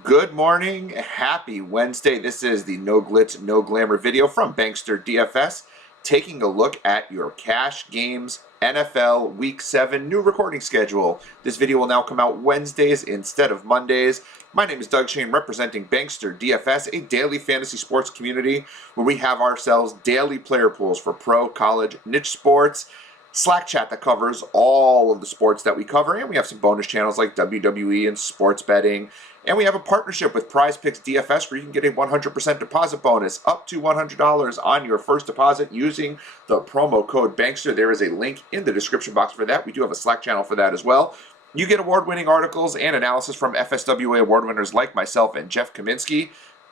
Good morning, happy Wednesday. This is the No Glitz, No Glamour video from Bankster DFS, taking a look at your cash games NFL Week 7 new recording schedule. This video will now come out Wednesdays instead of Mondays. My name is Doug Shane, representing Bankster DFS, a daily fantasy sports community where we have ourselves daily player pools for pro, college, niche sports, Slack chat that covers all of the sports that we cover, and we have some bonus channels like WWE and sports betting. And we have a partnership with Prize Picks DFS where you can get a 100% deposit bonus up to $100 on your first deposit using the promo code Bankster. There is a link in the description box for that. We do have a Slack channel for that as well. You get award-winning articles and analysis from FSWA award winners like myself and Jeff Kaminsky,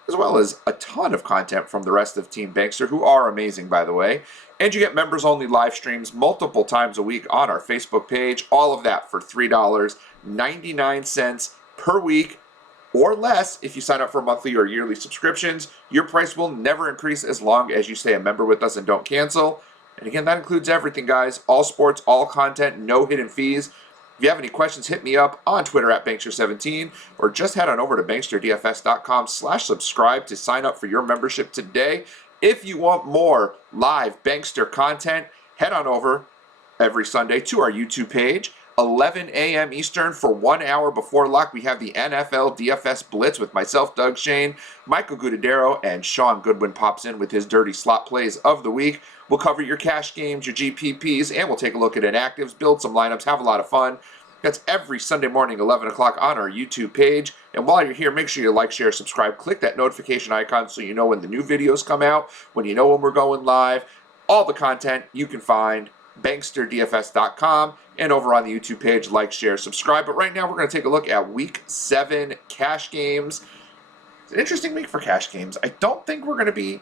as well as a ton of content from the rest of Team Bankster, who are amazing, by the way. And you get members-only live streams multiple times a week on our Facebook page. All of that for $3.99 per week, or less if you sign up for monthly or yearly subscriptions. Your price will never increase as long as you stay a member with us and don't cancel. And again, that includes everything, guys. All sports, all content, no hidden fees. If you have any questions, hit me up on Twitter at Bankster17, or just head on over to banksterdfs.com/subscribe to sign up for your membership today. If you want more live Bankster content, head on over every Sunday to our YouTube page. 11 a.m. Eastern for 1 hour before lock. We have the NFL DFS Blitz with myself, Doug Shane, Michael Gudadero, and Sean Goodwin pops in with his dirty slot plays of the week. We'll cover your cash games, your GPPs, and we'll take a look at inactives, build some lineups, have a lot of fun. That's every Sunday morning, 11 o'clock on our YouTube page. And while you're here, make sure you like, share, subscribe, click that notification icon so you know when the new videos come out, when you know when we're going live. All the content you can find banksterdfs.com and over on the YouTube page. Like, share, subscribe. But right now we're going to take a look at Week 7 cash games. It's an interesting week for cash games. I don't think we're going to be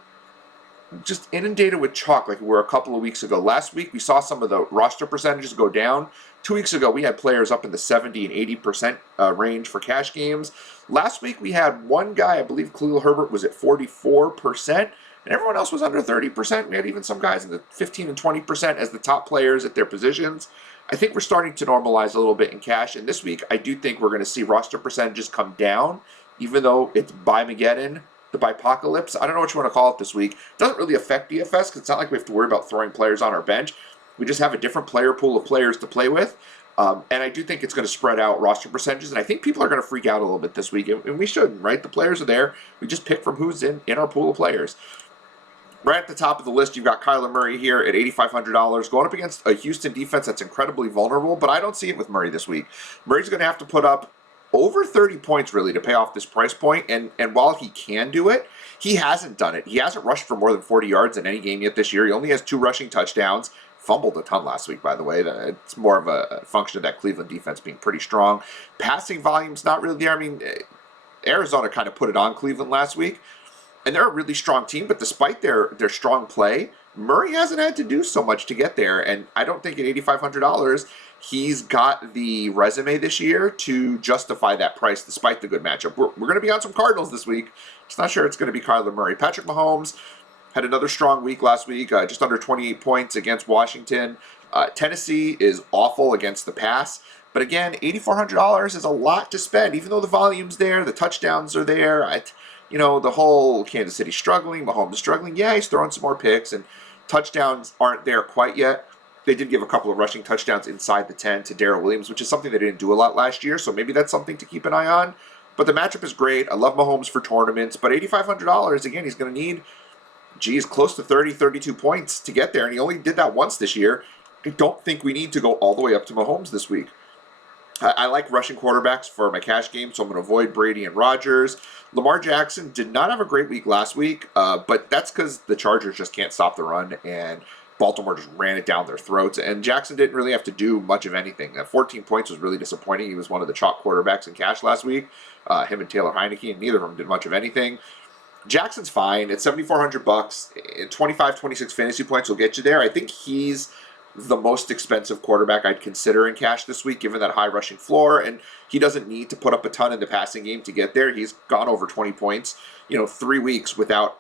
just inundated with chalk like we were a couple of weeks ago. Last week we saw some of the roster percentages go down. 2 weeks ago we had players up in the 70 and 80% range for cash games. Last week we had one guy, I believe KHALIL HERBERT, was at 44%. And everyone else was under 30%. We had even some guys in the 15 and 20% as the top players at their positions. I think we're starting to normalize a little bit in cash. And this week, I do think we're going to see roster percentages come down, even though it's Bimageddon, the Bipocalypse. I don't know what you want to call it this week. It doesn't really affect DFS because it's not like we have to worry about throwing players on our bench. We just have a different player pool of players to play with. And I do think it's going to spread out roster percentages. And I think people are going to freak out a little bit this week. And we shouldn't, right? The players are there. We just pick from who's in our pool of players. Right at the top of the list, you've got Kyler Murray here at $8,500, going up against a Houston defense that's incredibly vulnerable, but I don't see it with Murray this week. Murray's going to have to put up over 30 points, really, to pay off this price point, and while he can do it, he hasn't done it. He hasn't rushed for more than 40 yards in any game yet this year. He only has 2 rushing touchdowns. Fumbled a ton last week, by the way. It's more of a function of that Cleveland defense being pretty strong. Passing volume's not really there. I mean, Arizona kind of put it on Cleveland last week. And they're a really strong team, but despite their strong play, Murray hasn't had to do so much to get there. And I don't think at $8,500, he's got the resume this year to justify that price despite the good matchup. We're going to be on some Cardinals this week. Just not sure it's going to be Kyler Murray. Patrick Mahomes had another strong week last week, just under 28 points against Washington. Tennessee is awful against the pass. But again, $8,400 is a lot to spend, even though the volume's there, the touchdowns are there. You know, the whole Kansas City struggling, Mahomes struggling. Yeah, he's throwing some more picks, and touchdowns aren't there quite yet. They did give a couple of rushing touchdowns inside the 10 to DARREL Williams, which is something they didn't do a lot last year, so maybe that's something to keep an eye on. But the matchup is great. I love Mahomes for tournaments, but $8,500, again, he's going to need, close to 30, 32 points to get there, and he only did that once this year. I don't think we need to go all the way up to Mahomes this week. I like rushing quarterbacks for my cash game, so I'm going to avoid Brady and Rodgers. Lamar Jackson did not have a great week last week, but that's because the Chargers just can't stop the run, and Baltimore just ran it down their throats. And Jackson didn't really have to do much of anything. 14 points was really disappointing. He was one of the chalk quarterbacks in cash last week. Him and Taylor Heineke, and neither of them did much of anything. Jackson's fine. At $7,400, 25, 26 fantasy points will get you there. I think he's the most expensive quarterback I'd consider in cash this week, given that high rushing floor, and he doesn't need to put up a ton in the passing game to get there. He's gone over 20 points, 3 weeks without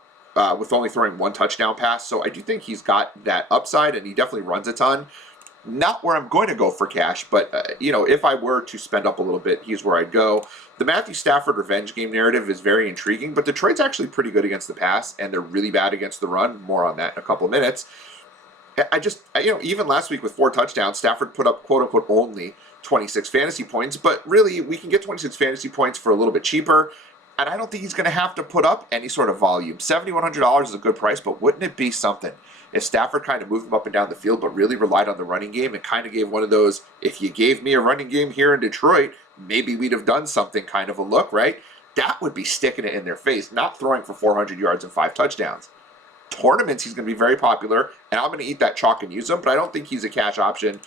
with only throwing 1 touchdown pass. So I do think he's got that upside, and he definitely runs a ton. Not where I'm going to go for cash, but, you know, if I were to spend up a little bit, here's where I'd go. The Matthew Stafford revenge game narrative is very intriguing, but Detroit's actually pretty good against the pass, and they're really bad against the run. More on that in a couple of minutes. You know, even last week with 4 touchdowns, Stafford put up, quote-unquote, only 26 fantasy points, but really, we can get 26 fantasy points for a little bit cheaper, and I don't think he's going to have to put up any sort of volume. $7,100 is a good price, but wouldn't it be something if Stafford kind of moved him up and down the field, but really relied on the running game and kind of gave one of those, if you gave me a running game here in Detroit, maybe we'd have done something kind of a look, right? That would be sticking it in their face, not throwing for 400 yards and 5 touchdowns. Tournaments, he's going to be very popular, and I'm going to eat that chalk and use him, but I don't think he's a cash option.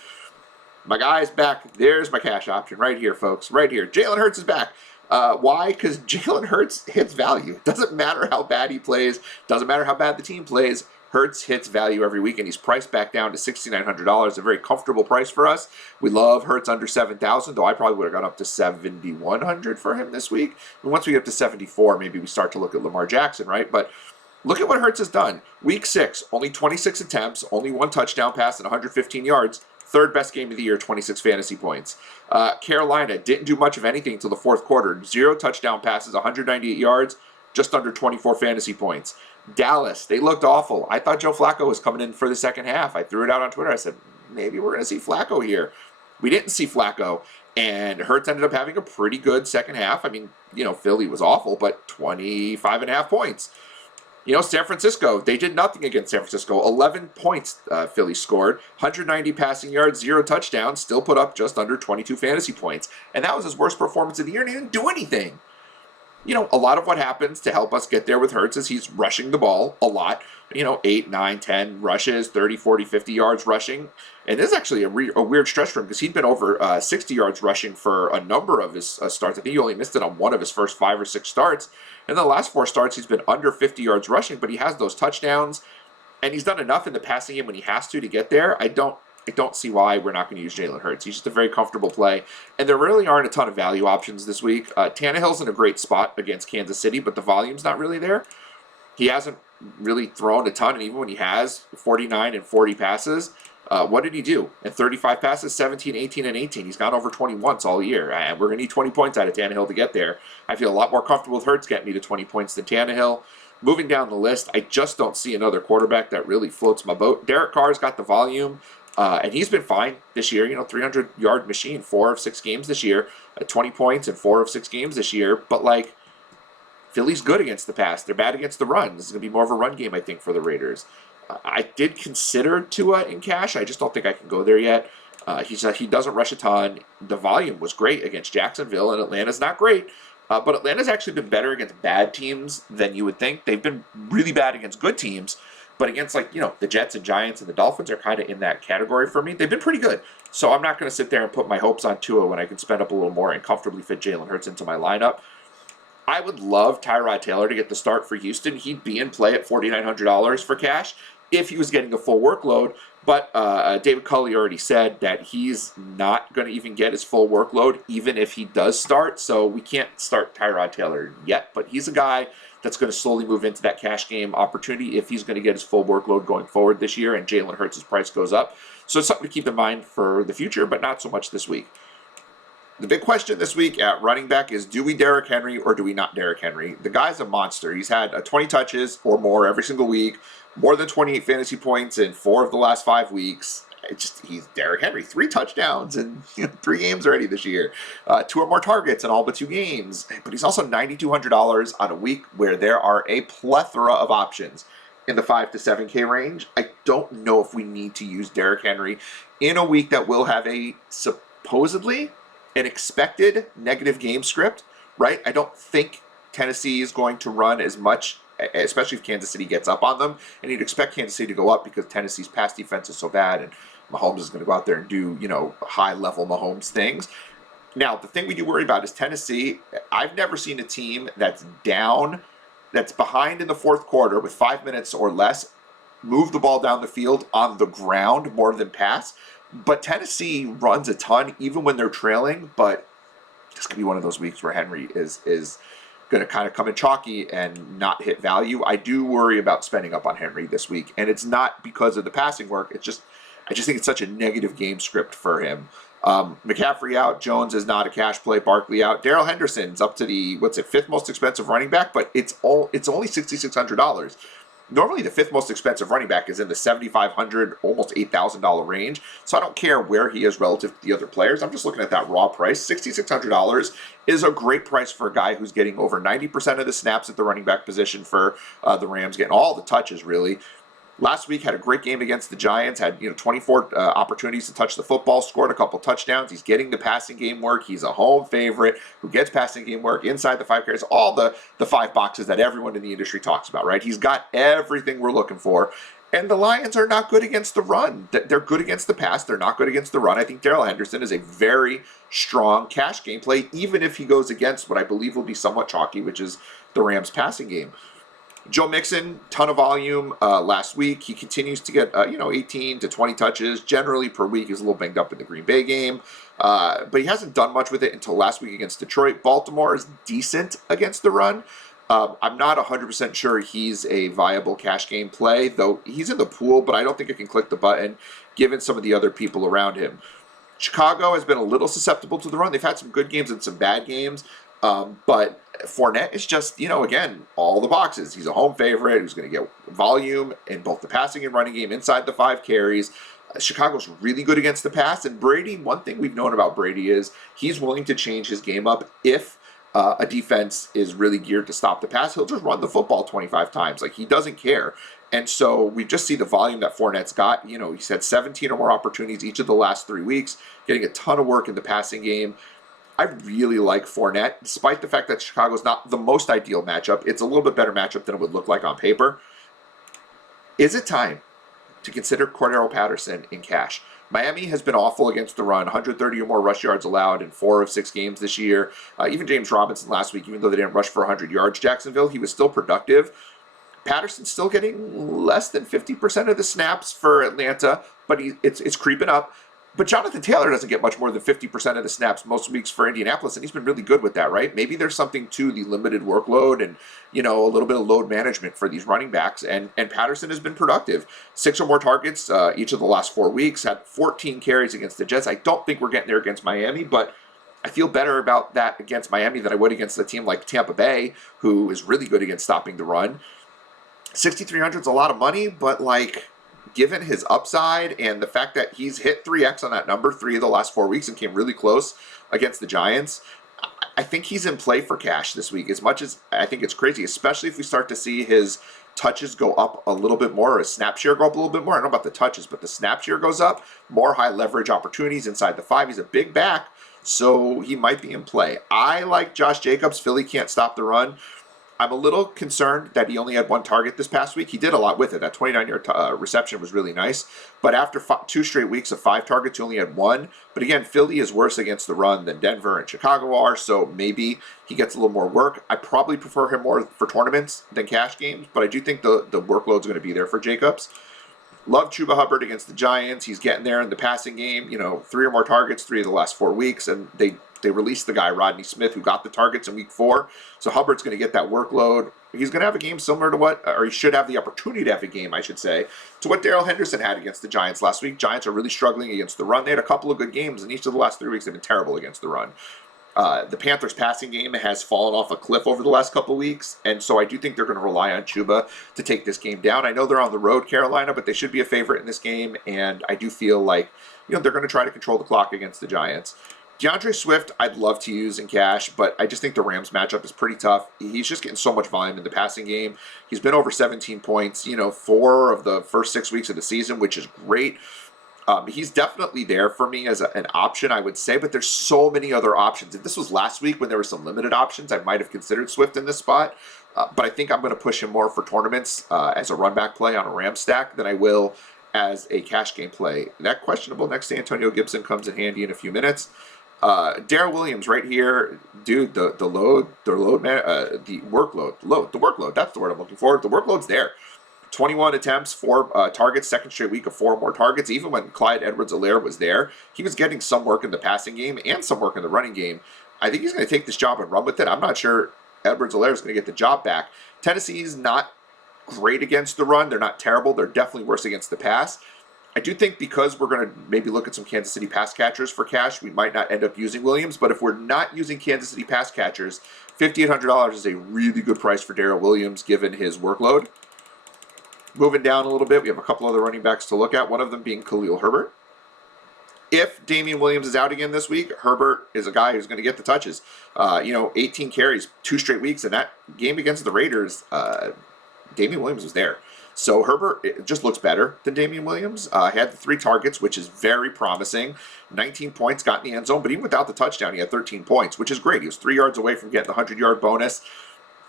My guy's back. There's my cash option right here, folks. Right here. Jalen Hurts is back. Why? Because Jalen Hurts hits value. It doesn't matter how bad he plays. Doesn't matter how bad the team plays. Hurts hits value every week, and he's priced back down to $6,900, a very comfortable price for us. We love Hurts under $7,000, though I probably would have gone up to $7,100 for him this week. And once we get up to $74,000, maybe we start to look at Lamar Jackson, right? But look at what Hurts has done. Week 6, only 26 attempts, only 1 touchdown pass and 115 yards. Third best game of the year, 26 fantasy points. Carolina didn't do much of anything until the 4th quarter. 0 touchdown passes, 198 yards, just under 24 fantasy points. Dallas, they looked awful. I thought Joe Flacco was coming in for the second half. I threw it out on Twitter. I said, maybe we're going to see Flacco here. We didn't see Flacco, and Hurts ended up having a pretty good second half. I mean, you know, Philly was awful, but 25.5 points. You know, San Francisco, they did nothing against San Francisco. 11 points Philly scored, 190 passing yards, 0 touchdowns, still put up just under 22 fantasy points. And that was his worst performance of the year, and he didn't do anything. You know, a lot of what happens to help us get there with Hurts is he's rushing the ball a lot. You know, 8, 9, 10 rushes, 30, 40, 50 yards rushing. And this is actually a weird stretch for him because he'd been over 60 yards rushing for a number of his starts. I think he only missed it on one of his first 5 or 6 starts. In the last 4 starts, he's been under 50 yards rushing, but he has those touchdowns. And he's done enough in the passing game when he has to get there. I don't see why we're not going to use Jalen Hurts. He's just a very comfortable play. And there really aren't a ton of value options this week. Tannehill's in a great spot against Kansas City, but the volume's not really there. He hasn't really thrown a ton, and even when he has 49 and 40 passes, what did he do? In 35 passes, 17, 18, and 18. He's gone over 20 once all year, and we're going to need 20 points out of Tannehill to get there. I feel a lot more comfortable with Hurts getting me to 20 points than Tannehill. Moving down the list, I just don't see another quarterback that really floats my boat. Derek Carr's got the volume. And he's been fine this year, you know, 300-yard machine, 4 of 6 games this year, 20 points in 4 of 6 games this year. But, like, Philly's good against the pass. They're bad against the run. This is going to be more of a run game, I think, for the Raiders. I did consider Tua in cash. I just don't think I can go there yet. He doesn't rush a ton. The volume was great against Jacksonville, and Atlanta's not great. But Atlanta's actually been better against bad teams than you would think. They've been really bad against good teams. But against, like, you know, the Jets and Giants and the Dolphins are kind of in that category for me. They've been pretty good. So I'm not going to sit there and put my hopes on Tua when I can spend up a little more and comfortably fit Jalen Hurts into my lineup. I would love Tyrod Taylor to get the start for Houston. He'd be in play at $4,900 for cash if he was getting a full workload. But David Culley already said that he's not going to even get his full workload, even if he does start. So we can't start Tyrod Taylor yet. But he's a guy that's going to slowly move into that cash game opportunity if he's going to get his full workload going forward this year and Jalen Hurts' price goes up. So it's something to keep in mind for the future, but not so much this week. The big question this week at running back is, do we Derrick Henry or do we not Derrick Henry? The guy's a monster. He's had 20 touches or more every single week, more than 28 fantasy points in 4 of the last 5 weeks. He's Derrick Henry, 3 touchdowns in 3 games already this year, 2 or more targets in all but 2 games. But he's also $9,200 on a week where there are a plethora of options in the 5 to 7K range. I don't know if we need to use Derrick Henry in a week that will have a supposedly an expected negative game script, right? I don't think Tennessee is going to run as much, especially if Kansas City gets up on them. And you'd expect Kansas City to go up because Tennessee's pass defense is so bad, and Mahomes is going to go out there and do, you know, high-level Mahomes things. Now, the thing we do worry about is Tennessee. I've never seen a team that's down, that's behind in the 4th quarter with 5 minutes or less, move the ball down the field on the ground more than pass. But Tennessee runs a ton, even when they're trailing. But this could be one of those weeks where Henry is going to kind of come in chalky and not hit value. I do worry about spending up on Henry this week. And it's not because of the passing work. It's just, I just think it's such a negative game script for him. McCaffrey out, Jones is not a cash play, Barkley out. Darrell Henderson's up to the, what's it, 5th most expensive running back, but it's only $6,600. Normally the 5th most expensive running back is in the $7,500, almost $8,000 range. So I don't care where he is relative to the other players. I'm just looking at that raw price. $6,600 is a great price for a guy who's getting over 90% of the snaps at the running back position for the Rams, getting all the touches really. Last week had a great game against the Giants, had 24 opportunities to touch the football, scored a couple touchdowns. He's getting the passing game work. He's a home favorite who gets passing game work inside the 5 carries, all the 5 boxes that everyone in the industry talks about, right? He's got everything we're looking for. And the Lions are not good against the run. They're good against the pass. They're not good against the run. I think Darrell Henderson is a very strong cash game play, even if he goes against what I believe will be somewhat chalky, which is the Rams passing game. Joe Mixon, ton of volume last week. He continues to get 18 to 20 touches generally per week. He was a little banged up in the Green Bay game, but he hasn't done much with it until last week against Detroit. Baltimore is decent against the run. I'm not 100% sure he's a viable cash game play, though he's in the pool, but I don't think I can click the button given some of the other people around him. Chicago has been a little susceptible to the run. They've had some good games and some bad games. But Fournette is just, again, all the boxes. He's a home favorite who's going to get volume in both the passing and running game inside the 5 carries. Chicago's really good against the pass. And Brady, one thing we've known about Brady is he's willing to change his game up if a defense is really geared to stop the pass. He'll just run the football 25 times. Like, he doesn't care. And so we just see the volume that Fournette's got. He's had 17 or more opportunities each of the last 3 weeks, getting a ton of work in the passing game. I really like Fournette, despite the fact that Chicago's not the most ideal matchup. It's a little bit better matchup than it would look like on paper. Is it time to consider Cordero Patterson in cash? Miami has been awful against the run, 130 or more rush yards allowed in 4 of 6 games this year. Even James Robinson last week, even though they didn't rush for 100 yards, Jacksonville, he was still productive. Patterson's still getting less than 50% of the snaps for Atlanta, but it's creeping up. But Jonathan Taylor doesn't get much more than 50% of the snaps most weeks for Indianapolis, and he's been really good with that, right? Maybe there's something to the limited workload and, a little bit of load management for these running backs, and Patterson has been productive. 6 or more targets each of the last 4 weeks, had 14 carries against the Jets. I don't think we're getting there against Miami, but I feel better about that against Miami than I would against a team like Tampa Bay, who is really good against stopping the run. 6,300 is a lot of money, but given his upside and the fact that he's hit 3x on that number 3 of the last 4 weeks and came really close against the Giants, I think he's in play for cash this week, as much as I think it's crazy, especially if we start to see his touches go up a little bit more, or his snap share go up a little bit more. I don't know about the touches, but the snap share goes up, more high leverage opportunities inside the 5. He's a big back, so he might be in play. I like Josh Jacobs. Philly can't stop the run. I'm a little concerned that he only had 1 target this past week. He did a lot with it. That 29-yard reception was really nice. But after 2 straight weeks of 5 targets, he only had 1. But again, Philly is worse against the run than Denver and Chicago are, so maybe he gets a little more work. I probably prefer him more for tournaments than cash games, but I do think the workload's going to be there for Jacobs. Love CHUBA Hubbard against the Giants. He's getting there in the passing game. 3 or more targets 3 of the last 4 weeks, and they released the guy, Rodney Smith, who got the targets in week 4. So Hubbard's going to get that workload. He's going to have a game similar to or he should have the opportunity to have a game, I should say, to what Darrell Henderson had against the Giants last week. Giants are really struggling against the run. They had a couple of good games, and each of the last 3 weeks they've been terrible against the run. The Panthers passing game has fallen off a cliff over the last couple of weeks, and so I do think they're going to rely on CHUBA to take this game down. I know they're on the road, Carolina, but they should be a favorite in this game, and I do feel like they're going to try to control the clock against the Giants. DeAndre Swift, I'd love to use in cash, but I just think the Rams matchup is pretty tough. He's just getting so much volume in the passing game. He's been over 17 points, 4 of the first 6 weeks of the season, which is great. He's definitely there for me as an option, I would say, but there's so many other options. If this was last week when there were some limited options, I might have considered Swift in this spot, but I think I'm going to push him more for tournaments as a run back play on a Ram stack than I will as a cash game play. That questionable next to Antonio Gibson comes in handy in a few minutes. Darrell Williams right here, dude, the workload, that's the word I'm looking for. The workload's there. 21 attempts, 4 targets, second straight week of 4 or more targets. Even when Clyde Edwards-Helaire was there, he was getting some work in the passing game and some work in the running game. I think he's going to take this job and run with it. I'm not sure Edwards-Helaire is going to get the job back. Tennessee's not great against the run. They're not terrible. They're definitely worse against the pass. I do think because we're going to maybe look at some Kansas City pass catchers for cash, we might not end up using Williams. But if we're not using Kansas City pass catchers, $5,800 is a really good price for Darrel Williams given his workload. Moving down a little bit, we have a couple other running backs to look at, one of them being KHALIL Herbert. If Damian Williams is out again this week, Herbert is a guy who's going to get the touches. 18 carries, 2 straight weeks, and that game against the Raiders, Damian Williams was there. So Herbert, it just looks better than Damian Williams. He had the 3 targets, which is very promising. 19 points, got in the end zone, but even without the touchdown, he had 13 points, which is great. He was 3 yards away from getting the 100-yard bonus.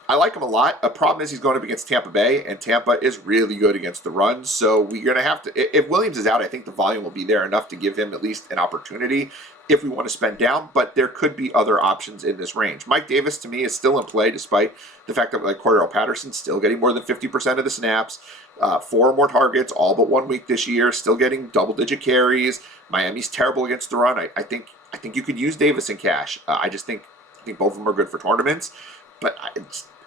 I like him a lot. A problem is he's going up against Tampa Bay, and Tampa is really good against the run. So we're going to have to, if Williams is out, I think the volume will be there enough to give him at least an opportunity if we want to spend down, but there could be other options in this range. Mike Davis, to me, is still in play, despite the fact that like Cordell Patterson's still getting more than 50% of the snaps, 4 or more targets, all but 1 week this year, still getting double-digit carries. Miami's terrible against the run. I think you could use Davis in cash. I think both of them are good for tournaments, but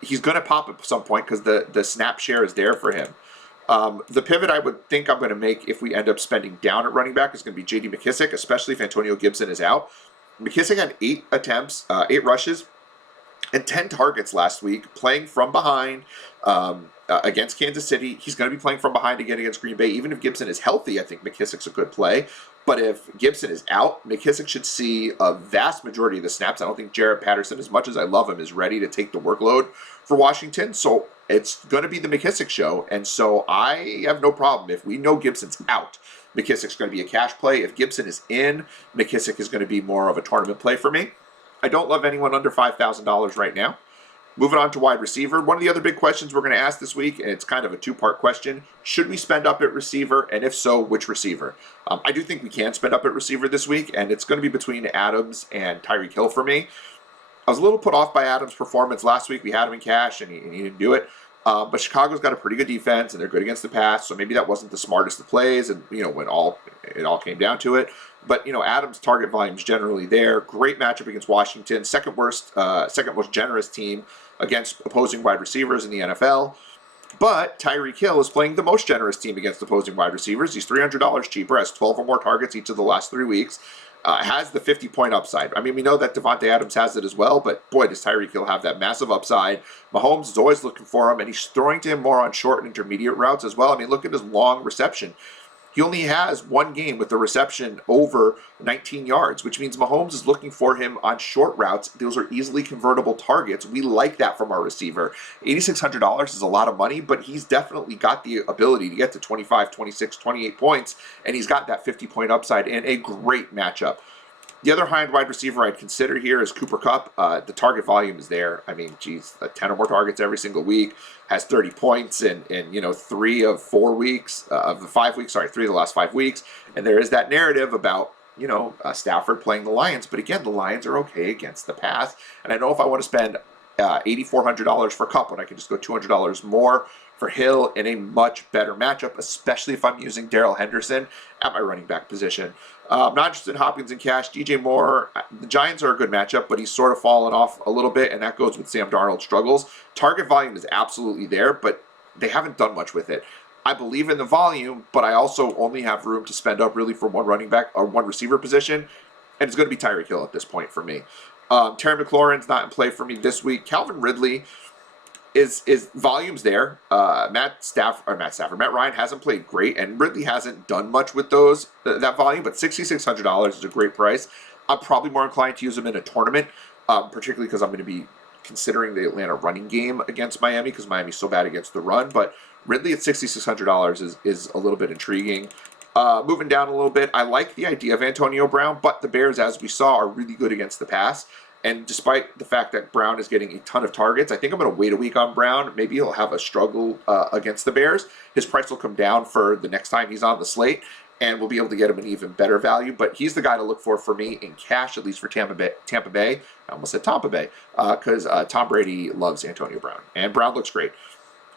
he's going to pop at some point because the snap share is there for him. The pivot I would think I'm going to make if we end up spending down at running back is going to be J.D. McKissic, especially if Antonio Gibson is out. McKissic had 8 attempts, 8 rushes, and 10 targets last week, playing from behind against Kansas City. He's going to be playing from behind again against Green Bay. Even if Gibson is healthy, I think McKissic's a good play. But if Gibson is out, McKissic should see a vast majority of the snaps. I don't think Jaret Patterson, as much as I love him, is ready to take the workload for Washington. So it's going to be the McKissic show. And so I have no problem. If we know Gibson's out, McKissic's going to be a cash play. If Gibson is in, McKissic is going to be more of a tournament play for me. I don't love anyone under $5,000 right now. Moving on to wide receiver. One of the other big questions we're going to ask this week, and it's kind of a 2-part question. Should we spend up at receiver? And if so, which receiver? I do think we can spend up at receiver this week, and it's going to be between Adams and Tyreek Hill for me. I was a little put off by Adams' performance last week. We had him in cash, and he didn't do it. But Chicago's got a pretty good defense, and they're good against the pass, so maybe that wasn't the smartest of plays, and when it all came down to it. But Adams' target volume is generally there. Great matchup against Washington, second most generous team against opposing wide receivers in the NFL. But Tyreek Hill is playing the most generous team against opposing wide receivers. He's $300 cheaper, has 12 or more targets each of the last 3 weeks. Has the 50-point upside. I mean, we know that Davante Adams has it as well, but boy, does Tyreek Hill have that massive upside. Mahomes is always looking for him, and he's throwing to him more on short and intermediate routes as well. I mean, look at his long reception. He only has 1 game with the reception over 19 yards, which means Mahomes is looking for him on short routes. Those are easily convertible targets. We like that from our receiver. $8,600 is a lot of money, but he's definitely got the ability to get to 25, 26, 28 points, and he's got that 50-point upside and a great matchup. The other high-end wide receiver I'd consider here is Cooper KUPP. The target volume is there. I mean, geez, 10 or more targets every single week, has 30 points in 3 of 4 weeks, of the 5 weeks, 3 of the last 5 weeks. And there is that narrative about, Stafford playing the Lions. But again, the Lions are okay against the pass. And I know if I want to spend $8,400 for KUPP when I can just go $200 more for Hill in a much better matchup, especially if I'm using Darrell Henderson at my running back position. I'm not interested in Hopkins and cash. DJ Moore, the Giants are a good matchup, but he's sort of fallen off a little bit, and that goes with Sam Darnold's struggles. Target volume is absolutely there, but they haven't done much with it. I believe in the volume, but I also only have room to spend up really for one running back or one receiver position, and it's going to be Tyreek Hill at this point for me. Terry McLaurin's not in play for me this week. Calvin Ridley is volume's there. Matt Ryan hasn't played great, and Ridley hasn't done much with that volume, but $6,600 is a great price. I'm probably more inclined to use him in a tournament, particularly because I'm going to be considering the Atlanta running game against Miami because Miami's so bad against the run. But Ridley at $6,600 is a little bit intriguing. Moving down a little bit, I like the idea of Antonio Brown, but the Bears, as we saw, are really good against the pass. And despite the fact that Brown is getting a ton of targets, I think I'm going to wait a week on Brown. Maybe he'll have a struggle against the Bears. His price will come down for the next time he's on the slate, and we'll be able to get him an even better value. But he's the guy to look for me in cash, at least for Tampa Bay. I almost said Tampa Bay, because Tom Brady loves Antonio Brown, and Brown looks great.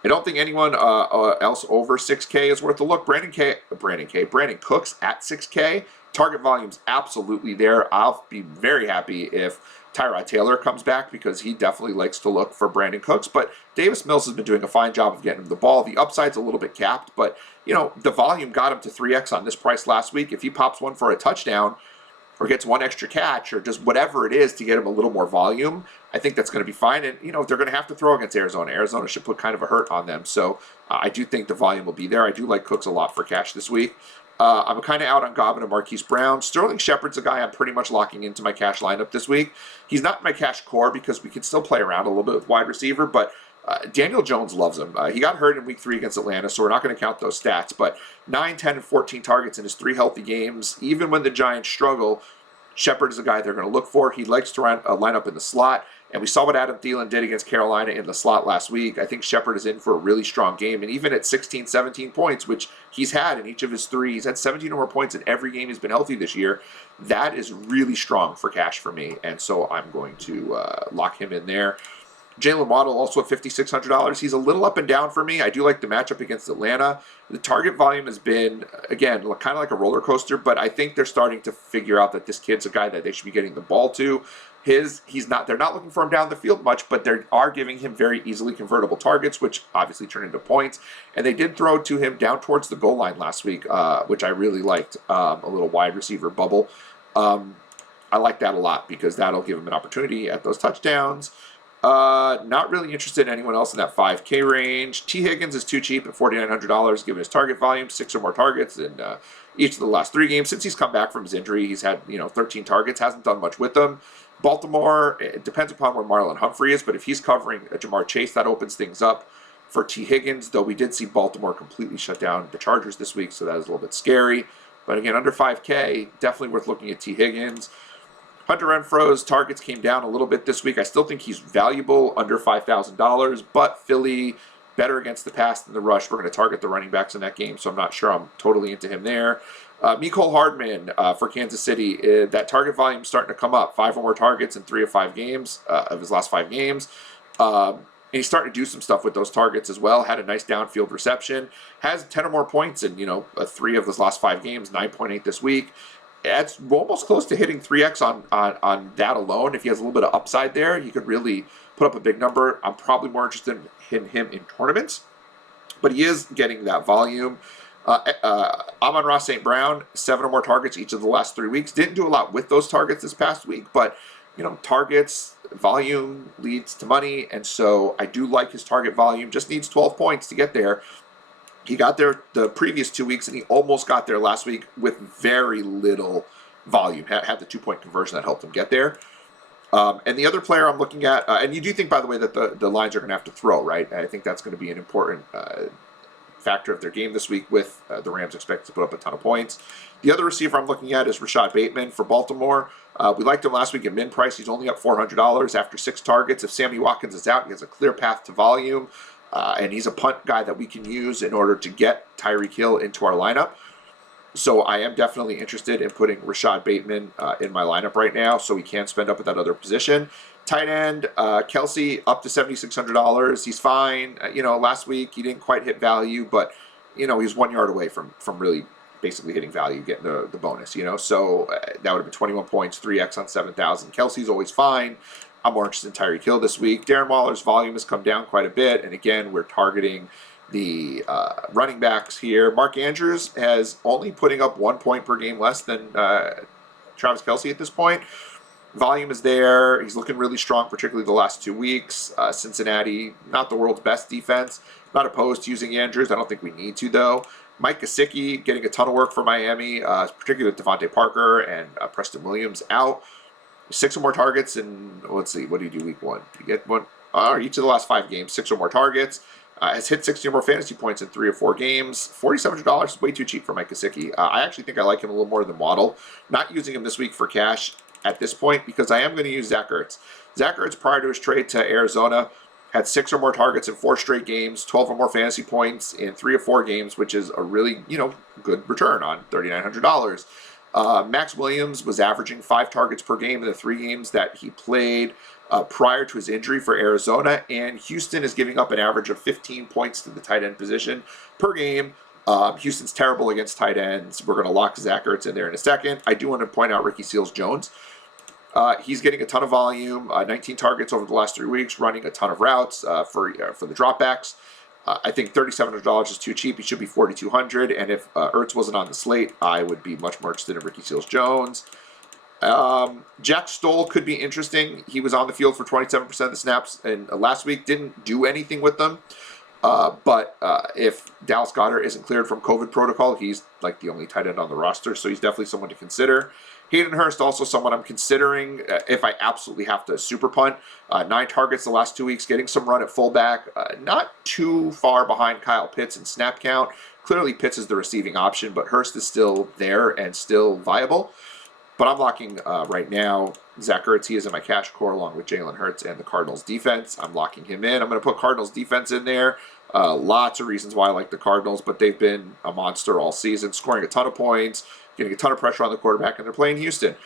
don't think anyone else over 6K is worth a look. Brandon Cooks at 6K. Target volume's absolutely there. I'll be very happy if Tyrod Taylor comes back because he definitely likes to look for Brandon Cooks. But Davis Mills has been doing a fine job of getting him the ball. The upside's a little bit capped, but you know, the volume got him to 3x on this price last week. If he pops one for a touchdown or gets one extra catch or just whatever it is to get him a little more volume, I think that's going to be fine. And, you know, they're going to have to throw against Arizona. Arizona should put kind of a hurt on them. So I do think the volume will be there. I do like Cooks a lot for cash this week. I'm kind of out on Godwin and Marquise Brown. Sterling Shepard's a guy I'm pretty much locking into my cash lineup this week. He's not my cash core because we can still play around a little bit with wide receiver, but Daniel Jones loves him. He got hurt in week 3 against Atlanta, so we're not going to count those stats, but 9, 10, and 14 targets in his 3 healthy games. Even when the Giants struggle, Shepard is a guy they're going to look for. He likes to line up in the slot, and we saw what Adam Thielen did against Carolina in the slot last week. I think Shepard is in for a really strong game, and even at 16, 17 points, which he's had in each of his 3, he's had 17 or more points in every game he's been healthy this year. That is really strong for cash for me, and so I'm going to lock him in there. JALEN WADDLE also at $5,600. He's a little up and down for me. I do like the matchup against Atlanta. The target volume has been, again, kind of like a roller coaster, but I think they're starting to figure out that this kid's a guy that they should be getting the ball to. They're not looking for him down the field much, but they are giving him very easily convertible targets, which obviously turn into points. And they did throw to him down towards the goal line last week, which I really liked, a little wide receiver bubble. I like that a lot because that'll give him an opportunity at those touchdowns. Not really interested in anyone else in that 5K range. T. Higgins is too cheap at $4,900 given his target volume, 6 or more targets in each of the last 3 games. Since he's come back from his injury, he's had 13 targets, hasn't done much with them. Baltimore, it depends upon where Marlon Humphrey is, but if he's covering Jamar Chase, that opens things up for T. Higgins, though we did see Baltimore completely shut down the Chargers this week, so that is a little bit scary. But again, under 5K, definitely worth looking at T. Higgins. Hunter Renfro's targets came down a little bit this week. I still think he's valuable under $5,000, but Philly better against the pass than the rush. We're going to target the running backs in that game, so I'm not sure I'm totally into him there. Mecole Hardman for Kansas City, that target volume is starting to come up. 5 or more targets in 3 of 5 games, of his last 5 games. And he's starting to do some stuff with those targets as well. Had a nice downfield reception. Has 10 or more points in 3 of his last 5 games. 9.8 this week. It's almost close to hitting 3x on that alone. If he has a little bit of upside there, he could really put up a big number. I'm probably more interested in him in tournaments, but he is getting that volume. Amon-Ra St. Brown, 7 or more targets each of the last 3 weeks. Didn't do a lot with those targets this past week, but targets, volume leads to money, and so I do like his target volume. Just needs 12 points to get there. He got there the previous 2 weeks, and he almost got there last week with very little volume. Had the 2-point conversion that helped him get there. And the other player I'm looking at, and you do think, by the way, that the lines are going to have to throw, right? I think that's going to be an important factor of their game this week with the Rams expected to put up a ton of points. The other receiver I'm looking at is Rashad Bateman for Baltimore. We liked him last week at min price. He's only up $400 after 6 targets. If Sammy Watkins is out, he has a clear path to volume. And he's a punt guy that we can use in order to get Tyreek Hill into our lineup. So I am definitely interested in putting Rashad Bateman in my lineup right now so he can spend up at that other position. Tight end, Kelsey up to $7,600. He's fine. Last week he didn't quite hit value, but, he's 1 yard away from really basically hitting value, getting the bonus, So that would have been 21 points, 3x on 7,000. Kelsey's always fine. I'm more interested in Tyreek Hill this week. Darren Waller's volume has come down quite a bit, and again, we're targeting the running backs here. Mark Andrews has only putting up 1 point per game less than Travis Kelce at this point. Volume is there. He's looking really strong, particularly the last 2 weeks. Cincinnati, not the world's best defense. Not opposed to using Andrews. I don't think we need to, though. Mike Gesicki getting a ton of work for Miami, particularly with DeVante Parker and Preston Williams out. 6 or more targets, and let's see, what do you do week 1? You get one each of the last 5 games, 6 or more targets. Has hit 60 or more fantasy points in 3 or 4 games. $4,700 is way too cheap for Mike Gesicki. I actually think I like him a little more than Waddle. Not using him this week for cash at this point because I am going to use Zach Ertz. Zach Ertz, prior to his trade to Arizona, had 6 or more targets in 4 straight games, 12 or more fantasy points in 3 or 4 games, which is a really, good return on $3,900. Max Williams was averaging 5 targets per game in the 3 games that he played. prior to his injury for Arizona, and Houston is giving up an average of 15 points to the tight end position per game. Houston's terrible against tight ends. We're going to lock Zach Ertz in there in a second. I do want to point out Ricky Seals-Jones. He's getting a ton of volume, 19 targets over the last 3 weeks, running a ton of routes for the dropbacks. I think $3,700 is too cheap. He should be $4,200. And if Ertz wasn't on the slate, I would be much more interested in Ricky Seals-Jones. Jack Stoll could be interesting. He was on the field for 27% of the snaps and last week, didn't do anything with them. But if Dallas Goedert isn't cleared from COVID protocol, he's like the only tight end on the roster, so he's definitely someone to consider. Hayden Hurst, also someone I'm considering if I absolutely have to super punt. 9 targets the last 2 weeks, getting some run at fullback. Not too far behind Kyle Pitts in snap count. Clearly Pitts is the receiving option, but Hurst is still there and still viable. But I'm locking right now Zach Ertz. He is in my cash core along with Jalen Hurts and the Cardinals defense. I'm locking him in. I'm going to put Cardinals defense in there. Lots of reasons why I like the Cardinals, but they've been a monster all season, scoring a ton of points, getting a ton of pressure on the quarterback, and they're playing Houston.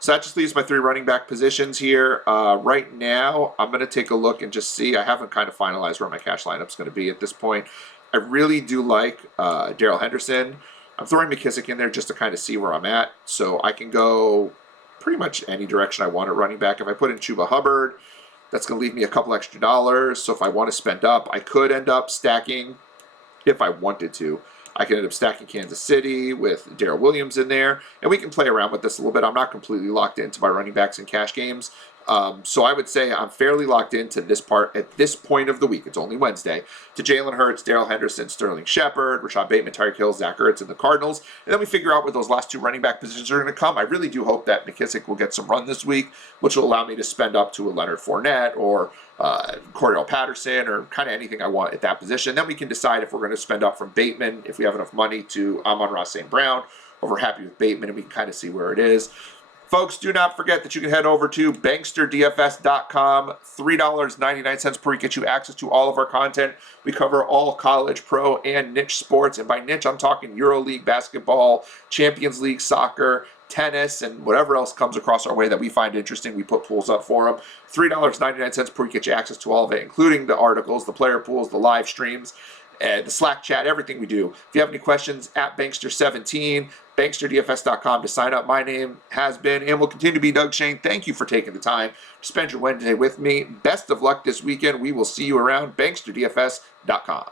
So that just leaves my 3 running back positions here. Right now, I'm going to take a look and just see. I haven't kind of finalized where my cash lineup's going to be at this point. I really do like Darrell Henderson. I'm throwing McKissic in there just to kind of see where I'm at. So I can go pretty much any direction I want at running back. If I put in CHUBA Hubbard, that's going to leave me a couple extra dollars. So if I want to spend up, I could end up stacking, if I wanted to. I can end up stacking Kansas City with Darrell Williams in there. And we can play around with this a little bit. I'm not completely locked into my running backs and cash games. So I would say I'm fairly locked into this part at this point of the week. It's only Wednesday. To Jalen Hurts, Darrell Henderson, Sterling Shepard, Rashad Bateman, Tyreek Hill, Zach Ertz, and the Cardinals. And then we figure out where those last 2 running back positions are going to come. I really do hope that McKissic will get some run this week, which will allow me to spend up to a Leonard Fournette or Cordell Patterson or kind of anything I want at that position. Then we can decide if we're going to spend up from Bateman, if we have enough money, to Amon-Ra St. Brown, or we're happy with Bateman, and we can kind of see where it is. Folks, do not forget that you can head over to banksterdfs.com. $3.99 per week gets you access to all of our content. We cover all college, pro, and niche sports. And by niche, I'm talking EuroLeague basketball, Champions League soccer, tennis, and whatever else comes across our way that we find interesting. We put pools up for them. $3.99 per week gets you access to all of it, including the articles, the player pools, the live streams, and the Slack chat, everything we do. If you have any questions, at Bankster17, banksterdfs.com to sign up. My name has been and will continue to be Doug Shane. Thank you for taking the time to spend your Wednesday with me. Best of luck this weekend. We will see you around banksterdfs.com.